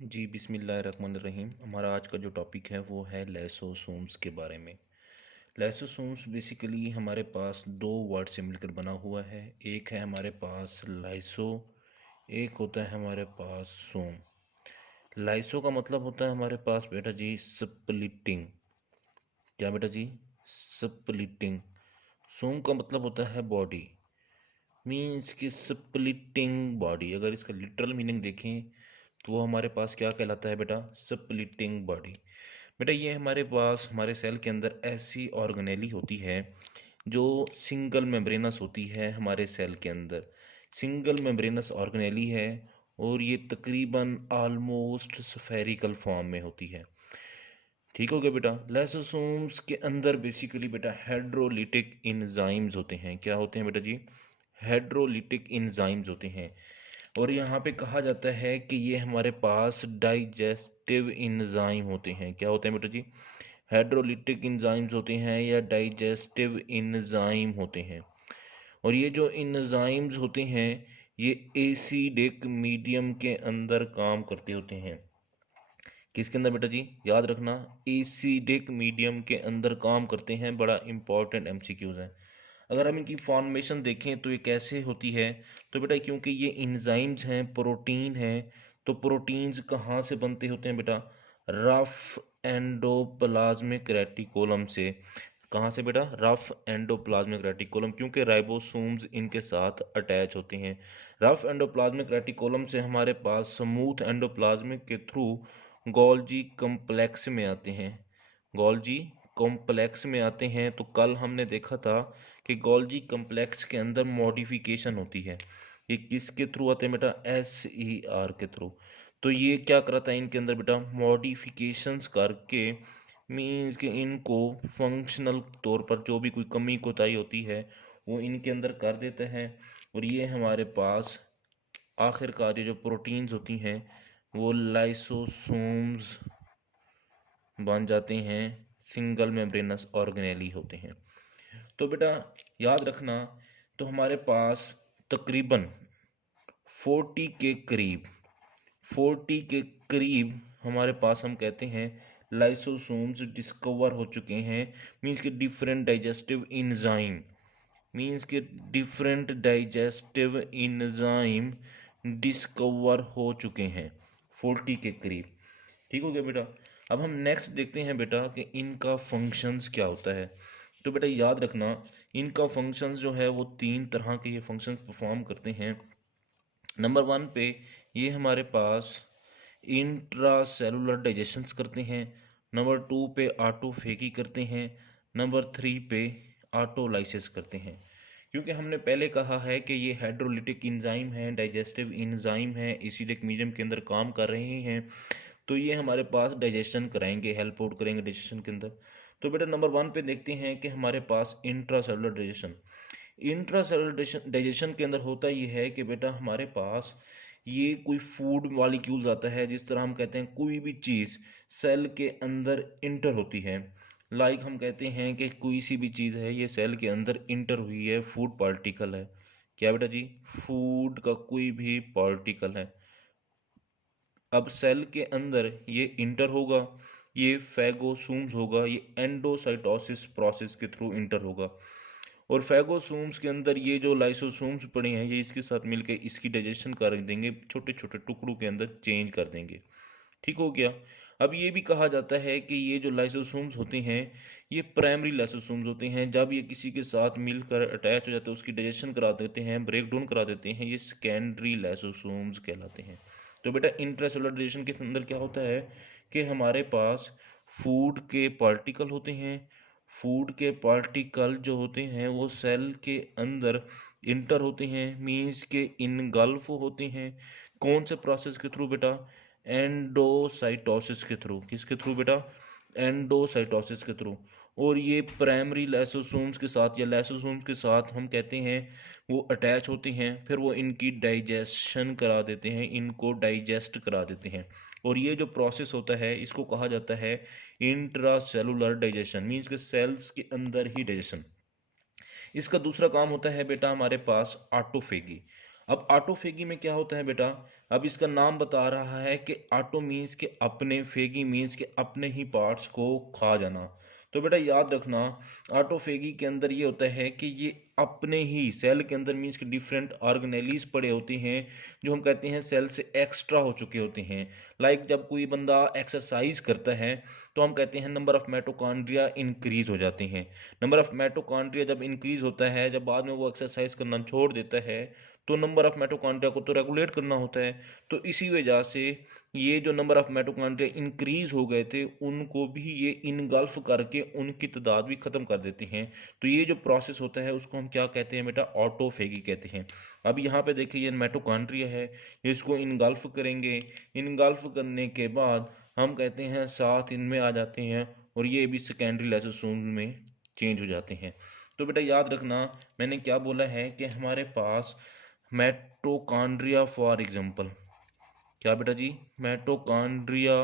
जी बिस्मिल्लाहिर्रहमानिर्रहीम। हमारा आज का जो टॉपिक है वो है लाइसोसोम्स के बारे में। लाइसोसोम्स बेसिकली हमारे पास दो वर्ड से मिलकर बना हुआ है। एक है हमारे पास लाइसो, एक होता है हमारे पास सोम। लाइसो का मतलब होता है हमारे पास बेटा जी स्प्लिटिंग। क्या बेटा जी? स्प्लिटिंग। सोम का मतलब होता है बॉडी, मीन्स की स्प्लिटिंग बॉडी। अगर इसका लिटरल मीनिंग देखें तो वो हमारे पास क्या कहलाता है बेटा? Splitting body. बेटा ये हमारे पास हमारे सेल के अंदर ऐसी ऑर्गेनेली होती है जो सिंगल मेम्ब्रेनस होती है हमारे सेल के अंदर। सिंगल मेम्ब्रेनस ऑर्गेनेली है और ये तकरीबन आलमोस्ट स्फेरिकल फॉर्म में होती है। ठीक हो गया बेटा? लाइसोसोम्स के अंदर बेसिकली बेटा हाइड्रोलिटिक एंजाइम्स होते हैं। क्या होते हैं बेटा जी? हाइड्रोलिटिक एंजाइम्स होते हैं। और यहाँ पे कहा जाता है कि ये हमारे पास डाइजेस्टिव एंजाइम होते हैं। क्या होते हैं बेटा जी? हाइड्रोलिटिक एंजाइम्स होते हैं या डाइजेस्टिव एंजाइम होते हैं। और ये जो एंजाइम्स होते हैं ये एसिडिक मीडियम के अंदर काम करते होते हैं। किसके अंदर बेटा जी? याद रखना, एसिडिक मीडियम के अंदर काम करते हैं। बड़ा इंपॉर्टेंट एमसीक्यूज है। अगर हम इनकी फॉर्मेशन देखें तो ये कैसे होती है, तो बेटा क्योंकि ये इंजाइम्स हैं, प्रोटीन हैं, तो प्रोटीन्स कहाँ से बनते होते हैं बेटा? रफ एंडोप्लाज्मिक रेटिकुलम से। कहाँ से बेटा? रफ एंडोप्लाज्मिक रेटिकुलम, क्योंकि राइबोसोम्स इनके साथ अटैच होते हैं। रफ एंडोप्लाज्मिक रेटिकुलम से हमारे पास स्मूथ एंडोप्लाज्मिक के थ्रू गोल्जी कॉम्प्लेक्स में आते हैं। गोल्जी कॉम्प्लेक्स में आते हैं। तो कल हमने देखा था कि गोल्जी कॉम्प्लेक्स के अंदर मॉडिफिकेशन होती है। ये किसके थ्रू आते हैं बेटा? SER के थ्रू। तो ये क्या कराता है इनके अंदर बेटा? मॉडिफिकेशंस करके मीन्स कि इनको फंक्शनल तौर पर जो भी कोई कमी कोताही होती है वो इनके अंदर कर देते हैं। और ये हमारे पास आखिरकार ये जो प्रोटीन्स होती हैं वो लाइसोसोम्स बन जाते हैं, सिंगल मेम्ब्रेनस ऑर्गेनेली होते हैं। तो बेटा याद रखना, तो हमारे पास तकरीबन 40 के करीब 40 के करीब हमारे पास हम कहते हैं लाइसोसोम्स डिस्कवर हो चुके हैं। मीन्स के डिफरेंट डाइजेस्टिव इंजाइम, मीन्स के डिफरेंट डाइजेस्टिव इंजाइम डिस्कवर हो चुके हैं 40 के करीब। ठीक हो गया बेटा? अब हम नेक्स्ट देखते हैं बेटा कि इनका फंक्शंस क्या होता है। तो बेटा याद रखना, इनका फंक्शंस जो है वो तीन तरह के ये फंक्शंस परफॉर्म करते हैं। नंबर 1 पे ये हमारे पास इंट्रा सेलुलर डाइजेशंस करते हैं। नंबर 2 पे ऑटोफेगी करते हैं। नंबर 3 पे ऑटोलाइसिस करते हैं। क्योंकि हमने पहले कहा है कि ये हाइड्रोलिटिक इंजाइम है, डाइजेस्टिव इंजाइम है, एसिडिक मीडियम के अंदर काम कर रहे हैं, तो ये हमारे पास डाइजेशन कराएंगे, हेल्प आउट करेंगे डाइजेशन के अंदर। तो बेटा नंबर 1 पे देखते हैं कि हमारे पास intracellular digestion. Intracellular digestion के अंदर होता ये है कि बेटा हमारे पास ये कोई फूड मॉलिक्यूल्स आता है, जिस तरह हम कहते हैं कोई भी चीज़ सेल के अंदर इंटर होती है। लाइक हम कहते हैं कि कोई सी भी चीज़ है ये सेल के अंदर इंटर हुई है, फूड पार्टिकल है। क्या बेटा जी? फूड का कोई भी पार्टिकल है। अब सेल के अंदर ये इंटर होगा, ये फैगोसोम्स होगा, ये एंडोसाइटोसिस प्रोसेस के थ्रू इंटर होगा। और फैगोसोम्स के अंदर ये जो लाइसोसोम्स पड़े हैं ये इसके साथ मिलकर इसकी डाइजेशन कर देंगे, छोटे छोटे टुकड़ों के अंदर चेंज कर देंगे। ठीक हो गया? अब ये भी कहा जाता है कि ये जो लाइसोसोम्स होते हैं ये प्राइमरी लाइसोसोम्स होते हैं। जब ये किसी के साथ मिलकर अटैच हो जाते हैं, उसकी डाइजेशन करा देते हैं, ब्रेक डाउन करा देते हैं, ये सेकेंडरी लाइसोसोम्स कहलाते हैं। तो बेटा इंट्रासेलुलर डाइजेशन के अंदर क्या होता है कि हमारे पास फूड के पार्टिकल होते हैं। फूड के पार्टिकल जो होते हैं वो सेल के अंदर इंटर होते हैं, मीन्स के इनगल्फ होते हैं। कौन से प्रोसेस के थ्रू बेटा? एंडोसाइटोसिस के थ्रू। किसके थ्रू बेटा? एंडोसाइटोसिस के थ्रू। और ये प्राइमरी लाइसोसोम्स के साथ या लाइसोसोम्स के साथ हम कहते हैं वो अटैच होते हैं, फिर वो इनकी डाइजेशन करा देते हैं, इनको डाइजेस्ट करा देते हैं। और ये जो प्रोसेस होता है इसको कहा जाता है इंट्रा सेलुलर डाइजेशन, मीन्स के सेल्स के अंदर ही डाइजेशन। इसका दूसरा काम होता है बेटा हमारे पास ऑटोफेगी। अब ऑटोफेगी में क्या होता है बेटा, अब इसका नाम बता रहा है कि ऑटो मीन्स के अपने, फेगी मीन्स के अपने ही पार्ट्स को खा जाना। तो बेटा याद रखना, ऑटोफेगी के अंदर ये होता है कि ये अपने ही सेल के अंदर मीन्स के डिफरेंट ऑर्गेनेलीज पड़े होते हैं जो हम कहते हैं सेल से एक्स्ट्रा हो चुके होते हैं। लाइक जब कोई बंदा एक्सरसाइज करता है तो हम कहते हैं नंबर ऑफ माइटोकॉन्ड्रिया इंक्रीज हो जाते हैं। नंबर ऑफ माइटोकॉन्ड्रिया जब इंक्रीज होता है, जब बाद में वो एक्सरसाइज करना छोड़ देता है, तो नंबर ऑफ माइटोकॉन्ड्रिया को तो रेगुलेट करना होता है। तो इसी वजह से ये जो नंबर ऑफ माइटोकॉन्ड्रिया इंक्रीज हो गए थे उनको भी ये इनगल्फ करके उनकी तादाद भी ख़त्म कर देते हैं। तो ये जो प्रोसेस होता है उसको हम क्या कहते हैं बेटा, ऑटोफेगी कहते हैं। अब यहाँ पे देखिए ये माइटोकॉन्ड्रिया है, इसको इनगल्फ करेंगे। इनगल्फ करने के बाद हम कहते हैं साथ इनमें आ जाते हैं और ये भी सेकेंडरी लाइसोसोम में चेंज हो जाते हैं। तो बेटा याद रखना, मैंने क्या बोला है कि हमारे पास माइटोकॉन्ड्रिया फॉर एग्जांपल, क्या बेटा जी, माइटोकॉन्ड्रिया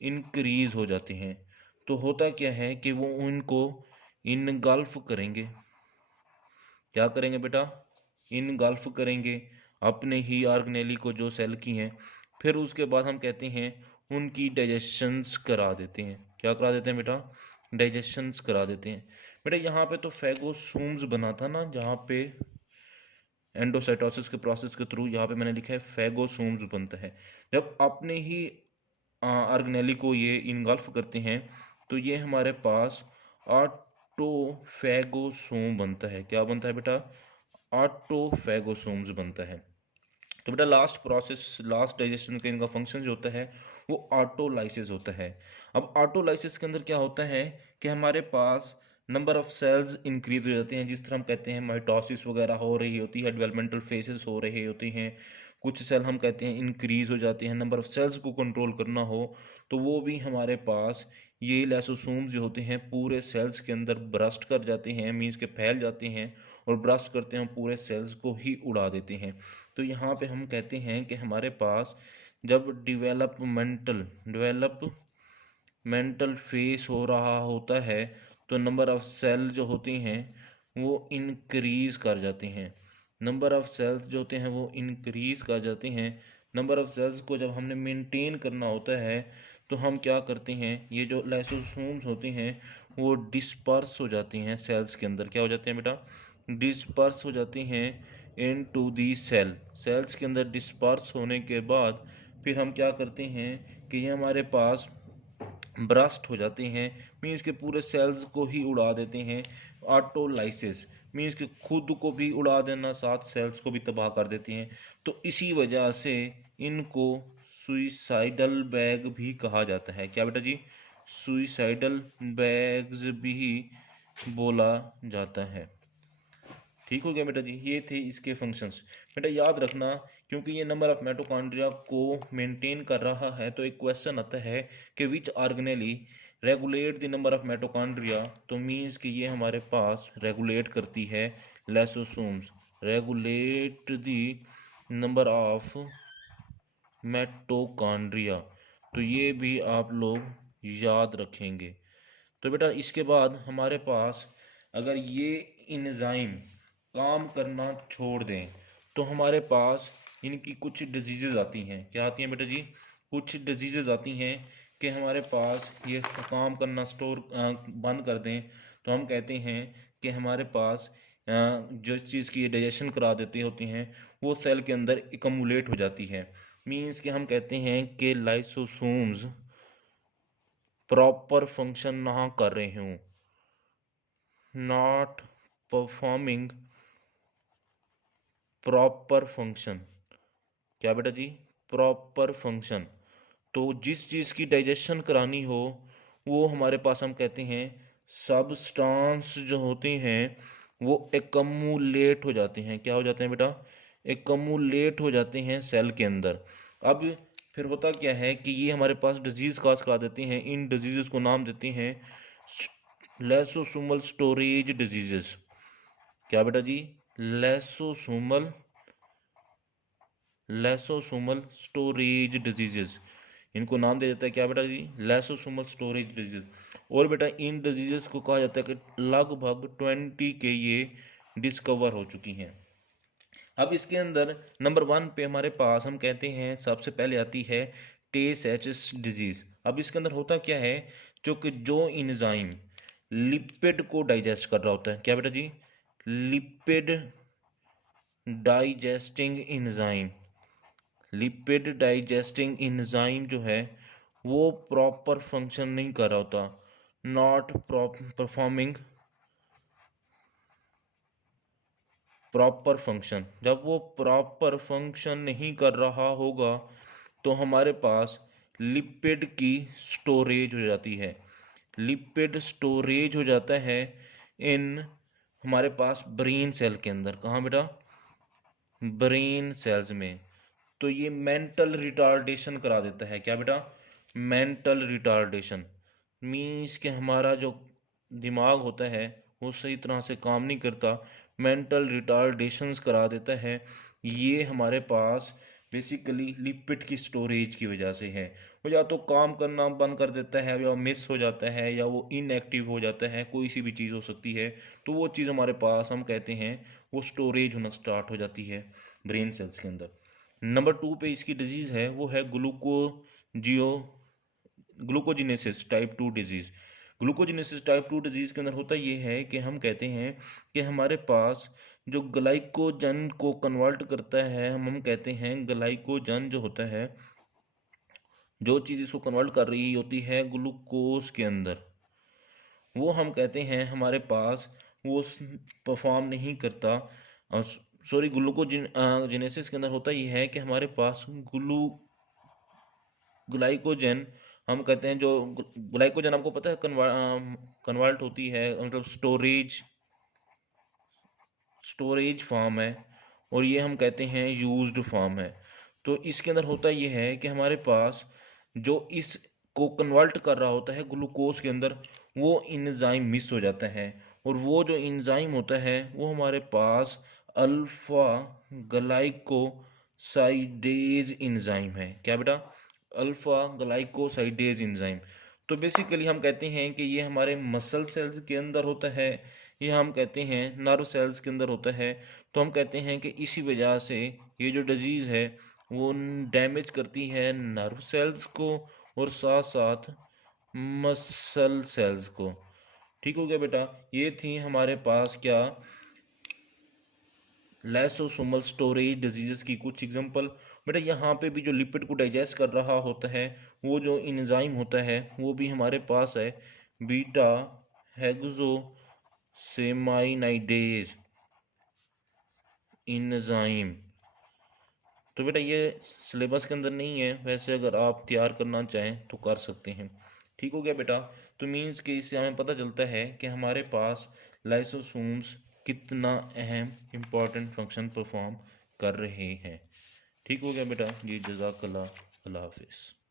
इंक्रीज हो जाते हैं। तो होता क्या है कि वो उनको इनगल्फ करेंगे। क्या करेंगे बेटा, इनगल्फ करेंगे अपने ही ऑर्गेनेली को जो सेल की हैं। फिर उसके बाद हम कहते हैं उनकी डाइजेशंस करा देते हैं। क्या करा देते हैं बेटा, डाइजेशंस करा देते हैं। बेटा यहाँ पे तो फेगोसोम्स बना था ना, जहाँ पे एंडोसाइटोसिस के प्रोसेस के थ्रू, यहाँ पे मैंने लिखा है फेगोसोम्स बनता है। जब अपने ही ऑर्गेनेली को ये इनगल्फ करते हैं तो ये हमारे पास ऑटोफेगोसोम बनता है। क्या बनता है बेटा, ऑटोफेगोसोम्स बनता है। तो बेटा लास्ट प्रोसेस, लास्ट डाइजेशन का इनका फंक्शन जो होता है वो ऑटोलाइसिस होता है। अब ऑटोलाइसिस के अंदर क्या होता है कि हमारे पास नंबर ऑफ सेल्स इंक्रीज हो जाते हैं। जिस तरह हम कहते हैं माइटोसिस वगैरह हो रही होती है, डेवलपमेंटल फेजेस हो रहे होते हैं, कुछ सेल हम कहते हैं इंक्रीज हो जाते हैं। नंबर ऑफ सेल्स को कंट्रोल करना हो तो वो भी हमारे पास ये लाइसोसोम्स जो होते हैं पूरे सेल्स के अंदर ब्रस्ट कर जाते हैं, मीन्स के फैल जाते हैं और ब्रस्ट करते हैं, पूरे सेल्स को ही उड़ा देते हैं। तो यहाँ पे हम कहते हैं कि हमारे पास जब डेवलपमेंटल फेस हो रहा होता है तो नंबर ऑफ सेल जो होती हैं वो इंक्रीज कर जाते हैं। नंबर ऑफ सेल्स जो होते हैं वो इंक्रीज कर जाते हैं। नंबर ऑफ सेल्स को जब हमने मेंटेन करना होता है तो हम क्या करते हैं, ये जो लाइसोसोम्स होते हैं वो डिस्पर्स हो जाते हैं सेल्स के अंदर। क्या हो जाते हैं बेटा, डिस्पर्स हो जाते हैं इन टू दी सेल। सेल्स के अंदर डिस्पर्स होने के बाद फिर हम क्या करते हैं कि ये हमारे पास ब्रस्ट हो जाते हैं, मीन्स के पूरे सेल्स को ही उड़ा देते हैं। ऑटोलाइसिस मीन्स कि खुद को भी उड़ा देना, साथ सेल्स को भी तबाह कर देते हैं। तो इसी वजह से इनको सुइसाइडल बैग भी कहा जाता है। क्या बेटा जी, सुइसाइडल बैग्स भी बोला जाता है। ठीक हो गया बेटा जी, ये थे इसके फंक्शंस। बेटा याद रखना, क्योंकि ये नंबर ऑफ माइटोकॉन्ड्रिया को मेंटेन कर रहा है तो एक क्वेश्चन आता है कि which organelle regulate the number of mitochondria. तो मीन्स कि ये हमारे पास रेगुलेट करती है lysosomes, regulate the number of mitochondria. तो ये भी आप लोग याद रखेंगे। तो बेटा इसके बाद हमारे पास अगर ये इंजाइम काम करना छोड़ दें तो हमारे पास इनकी कुछ डिजीज़ेज आती हैं। क्या आती हैं बेटा जी, कुछ डिजीज़ेज आती हैं कि हमारे पास ये काम करना बंद कर दें तो हम कहते हैं कि हमारे पास जिस चीज़ की डाइजेशन करा देती होती हैं वो सेल के अंदर एकमुलेट हो जाती है। मीन्स कि हम कहते हैं कि लाइसोसोम्स प्रॉपर फंक्शन ना कर रहे हों, नॉट परफॉर्मिंग प्रॉपर फंक्शन। क्या बेटा जी, प्रॉपर फंक्शन। तो जिस चीज़ की डाइजेशन करानी हो वो हमारे पास हम कहते हैं सबस्टांस जो होते हैं वो एकमुलेट हो जाते हैं। क्या हो जाते हैं बेटा, एकमुलेट हो जाते हैं सेल के अंदर। अब फिर होता क्या है कि ये हमारे पास डिजीज़ काज करा देते हैं। इन डिजीज़ को नाम देते हैं लाइसोसोमल स्टोरेज डिजीजेस। क्या बेटा जी, लाइसोसोमल स्टोरेज डिजीजेस, इनको नाम दिया जाता है क्या बेटा जी, लाइसोसोमल स्टोरेज डिजीज। और बेटा इन डिजीजेस को कहा जाता है कि लगभग 20 के ये डिस्कवर हो चुकी हैं। अब इसके अंदर नंबर 1 पे हमारे पास हम कहते हैं सबसे पहले आती है टे सैचस डिजीज। अब इसके अंदर होता क्या है, जो इंजाइम लिपिड को डाइजेस्ट कर रहा होता है, क्या बेटा जी, lipid digesting enzyme, lipid digesting enzyme जो है वो प्रॉपर फंक्शन नहीं कर रहा होता, नॉट परफॉर्मिंग प्रॉपर फंक्शन। जब वो प्रॉपर फंक्शन नहीं कर रहा होगा तो हमारे पास लिपिड की स्टोरेज हो जाती है, लिपिड स्टोरेज हो जाता है इन हमारे पास ब्रेन सेल के अंदर। कहाँ बेटा, ब्रेन सेल्स में। तो ये मेंटल रिटार्डेशन करा देता है, क्या बेटा, मेंटल रिटार्डेशन। मीन्स कि हमारा जो दिमाग होता है वो सही तरह से काम नहीं करता, मेंटल रिटार्डेशंस करा देता है। ये हमारे पास बेसिकली लिपिड की स्टोरेज की वजह से है। वो या तो काम करना बंद कर देता है, या मिस हो जाता है, या वो इनएक्टिव हो जाता है, कोई सी भी चीज़ हो सकती है। तो वो चीज़ हमारे पास हम कहते हैं वो स्टोरेज होना स्टार्ट हो जाती है ब्रेन सेल्स के अंदर। नंबर 2 पे इसकी डिजीज़ है वो है ग्लूकोजिनेसिस टाइप 2 डिजीज़। ग्लूकोजिनेसिस टाइप 2 डिजीज़ के अंदर होता ये है कि हम कहते हैं कि हमारे पास जो ग्लाइकोजन को कन्वर्ट करता है, हम कहते हैं ग्लाइकोजन जो होता है, जो चीज़ इसको कन्वर्ट कर रही होती है ग्लूकोज के अंदर, वो हम कहते हैं हमारे पास वो परफॉर्म नहीं करता। सॉरी, ग्लूकोजिनेसिस के अंदर होता ये है कि हमारे पास ग्लाइकोजन, हम कहते हैं जो ग्लाइकोजन आपको पता है कन्वर्ट होती है, मतलब स्टोरेज फॉर्म है, और ये हम कहते हैं यूज्ड फॉर्म है। तो इसके अंदर होता ये है कि हमारे पास जो इस को कन्वर्ट कर रहा होता है ग्लूकोज के अंदर, वो इंजाइम मिस हो जाता है, और वो जो इंजाइम होता है वो हमारे पास अल्फा ग्लाइकोसाइडेज इंजाइम है, क्या बेटा, अल्फा ग्लाइकोसाइडेज इंजाइम। तो बेसिकली हम कहते हैं कि ये हमारे मसल सेल्स के अंदर होता है, ये हम कहते हैं नर्व सेल्स के अंदर होता है। तो हम कहते हैं कि इसी वजह से ये जो डिजीज़ है वो डैमेज करती है नर्व सेल्स को और साथ साथ मसल सेल्स को। ठीक हो गया बेटा, ये थी हमारे पास क्या, लाइसोसोमल स्टोरेज डिजीजेस की कुछ एग्जांपल। बेटा यहाँ पे भी जो लिपिड को डाइजेस्ट कर रहा होता है वो जो इंजाइम होता है वो भी हमारे पास है बीटा हेक्सोसेमाइनाइडेज इंजाइम। तो बेटा ये सिलेबस के अंदर नहीं है, वैसे अगर आप तैयार करना चाहें तो कर सकते हैं। ठीक हो गया बेटा। तो मीन्स कि इससे हमें पता चलता है कि हमारे पास लाइसोसोम्स कितना अहम इम्पॉर्टेंट फंक्शन परफॉर्म कर रहे हैं। ठीक हो गया बेटा जी, जज़ाकल्लाह, अल्लाह हाफिज़।